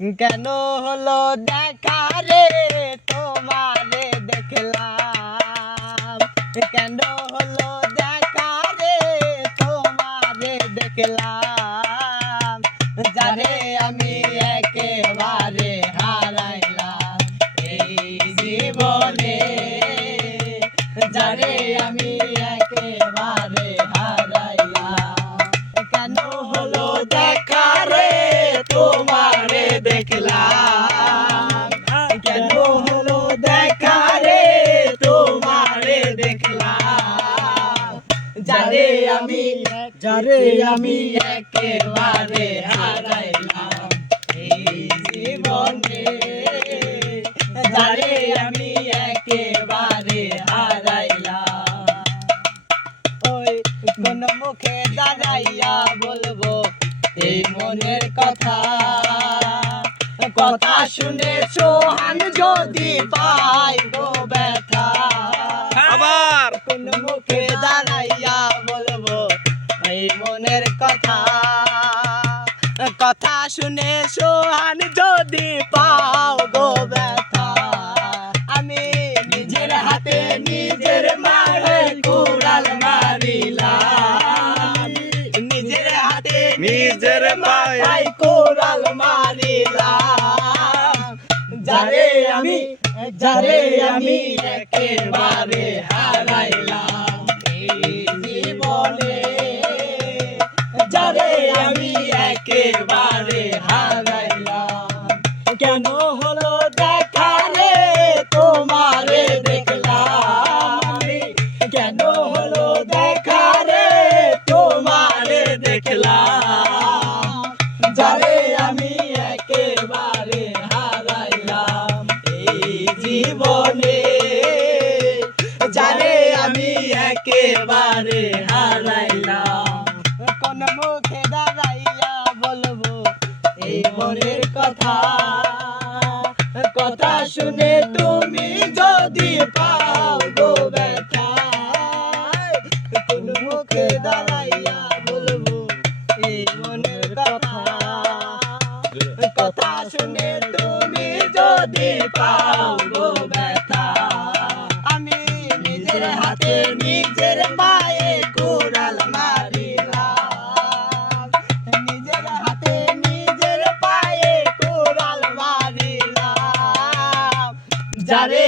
কেন হলো দেখা রে তোমারে দেখলাম, কেন হলো দেখা রে তোমারে দেখলাম, যারে আমি একেবারে হারাইলাম এই জীবনে, যারে আমি একেবারে হারাইলাম। কেন হলো দেখা রে তোমারে দেখলাম, কেন হলো দেখা রে তোমারে দেখলাম, যারে আমি একেবারে হারাইলাম এই জীবনে, যারে আমি একেবারে হারাইলাম। ওই কোন মুখে দাঁড়াইয়া বলবো এই মনের কথা, কথা শুনে সোহান যদি পাই গো ব্যথা। আবার কোন মুখে দাঁড়াইয়া বলবো এই মনের কথা, কথা শুনে সোহান যদি পাও গো ব্যথা। আমি নিজের হাতে নিজের মারে কুড়াল মারিলাম, নিজের হাতে নিজের মাথায় কুড়াল মারিলাম, যারে আমি একেবারে হারাইলাম এই জীবনে, যারে আমি একেবারে হারাইলাম। কেন হলো দেখা রে তোমারে দেখলাম, কেন হলো দেখা রে তোমারে দেখলাম, যারে আমি একেবারে হারাইলাম এই জীবনে, যারে আমি একেবারে হারাইলাম। কোন মুখে দাঁড়াইয়া বলবো এই মনের কথা, কথা শুনে তুমি যদি পাও গো ব্যথা। কোন মুখে দাঁড়াইয়া বলবো এই মনের কথা, কথা শুনে তুমি যদি পাও গো ব্যথা। আমি নিজের হাতে নিজের পায়ে কুড়াল মারিলাম, নিজের হাতে নিজের পায়ে কুড়াল মারিলাম, যারে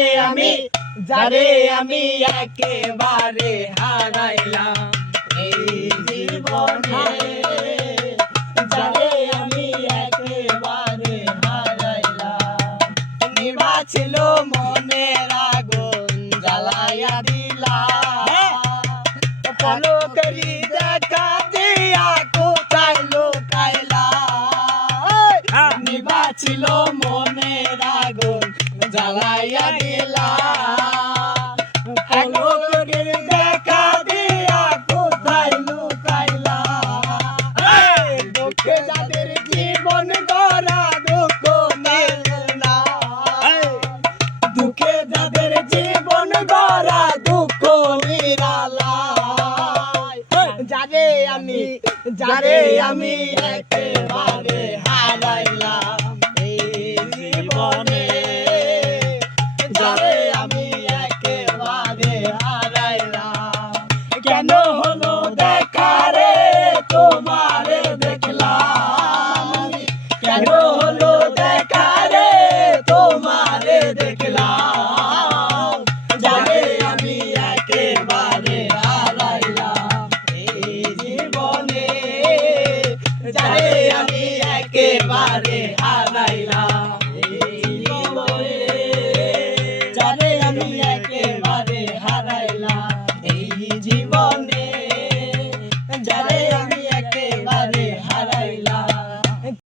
আমি একেবারে হারাইলাম এই জীবনে, যারে আমি একেবারে হারাইলাম। নিভা ছিল মনের আগুন জ্বালাইয়া দিলাম, পলকেরই দেখা দিয়া কোথায় লুকাইলাম। নিভা ছিল মনের আগুন জ্বালাইয়া দিলাম, পলকের দেখা দিয়া কোথায় লুকাইলাম। দুঃখে যাদের জীবন গড়া দুঃখ নিল না, দুঃখে যাদের জীবন গড়া দুঃখ নিরালাই, যারে আমি একেবারে হারাইলাম এই জীবনে, যারে আমি একেবারে হারাইলাম। কেন হলো দেখা রে তোমারে দেখলাম, কেন হলো দেখা রে তোমারে দেখলাম, যারে আমি একেবারে হারাইলাম এই জীবনে, যারে আমি একেবারে হারাইলাম।